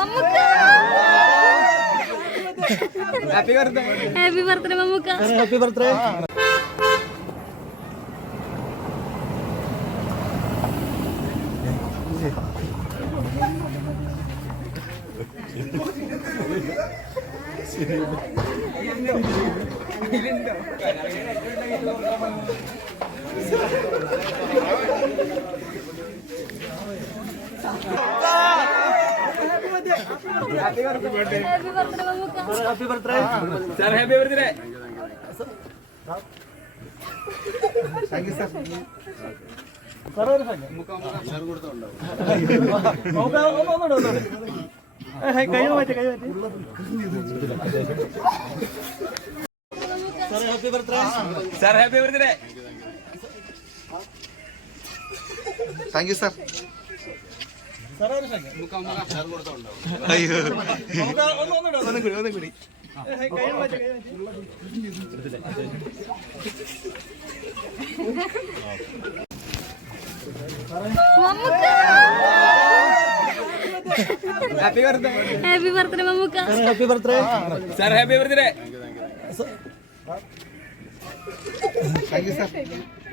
Mammukka happy birthday happy birthday Mammukka happy birthday ഇതിലുണ്ടോ happy birthday sir happy birthday thank you sir അയ്യോ ഒന്നും കൂടി ഒന്നും കൂടി happy birthday happy birthday Mammukka happy birthday sir happy birthday thank you sir